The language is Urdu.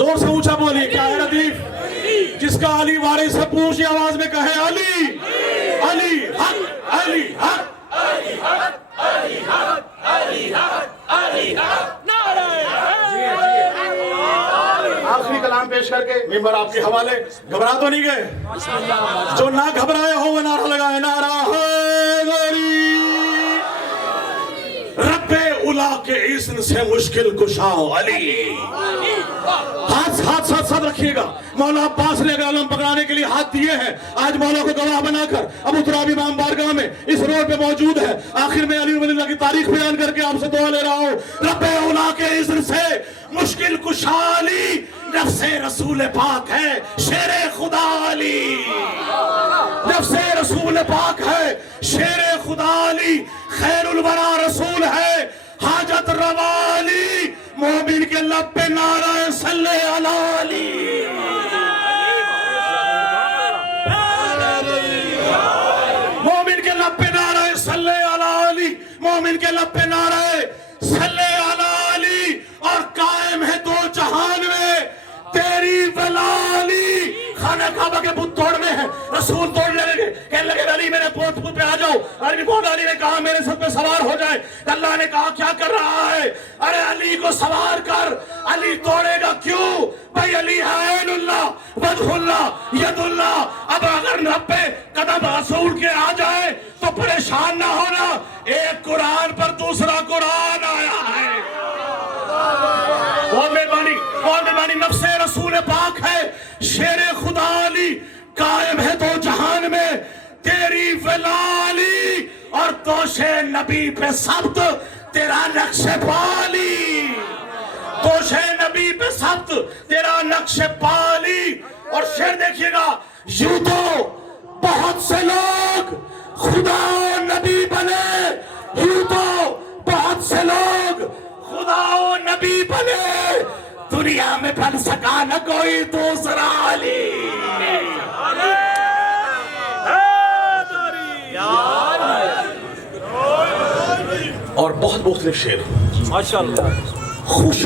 زور سے اونچا بولیے. کیا ہے لطیف؟ جس کا علی وارث ہے پوچھئے آواز میں کہے علی علی حق علی حق علی حق علی حق علی حق علی حق. آخری کلام پیش کر کے ممبر آپ کے حوالے. گھبرا تو نہیں گئے؟ جو نہ گھبرائے ہو وہ نعرہ لگائے. نعرہ حیدری. رب اولا کے اذن سے مشکل کشا علی. ہاتھ ساتھ رکھیے گا. مولا عباس نے اگر علم پکڑانے کے لیے ہاتھ دیے ہیں, آج مولا کو گواہ بنا کر ابو تراب امام بارگاہ میں اس روڈ پہ موجود ہے. آخر میں علی ولی اللہ کی تاریخ بیان کر کے آپ سے دعا لے رہا ہوں. رب اولا کے اذن سے مشکل کشا علی, نفس رسول پاک ہے شیر خدا علی. نفس رسول پاک ہے شیر خدا علی. خیر الورا رسول ہے حاجت روا علی. مومن کے لب پہ نعرہ صلی علی علی. مومن کے لب پہ نعرہ صلی علی علی. مومن کے لب پہ نعرہ صلی علی علی. اور قائم ہے دو جہان میں تیری ولا علی. خانہ کعبہ کے بت توڑنے ہیں, رسول توڑنے لگے, کہنے لگے علی میرے پوت پہ آ جاؤ. علی نے کہا میرے سر پہ سوار ہو جائے. اللہ نے کہا کیا کر رہا ہے؟ ارے علی کو سوار کر. علی توڑے گا کیوں بھائی؟ علی ہے عین اللہ وجہ اللہ ید اللہ. اب اگر رب پہ قدم رسول کے آ جائے تو پریشان نہ ہونا, ایک قرآن پر دوسرا قرآن آیا ہے. بہت مہربانی نفس رسول پاک ہے شیر خدا علی. قائم ہے تو جہان میں تیری ولا علی. اور توش نبی پہ ثبت تیرا نقش پالی. توش نبی پہ ثبت تیرا نقش پالی. اور شعر دیکھیے گا, یوں تو بہت سے لوگ خدا و نبی بنے. یوں تو بہت سے لوگ خدا و نبی بنے, دنیا میں بن سکا نہ کوئی دوسرا علی. اور بہت مختلف شعر. ماشاءاللہ. خوش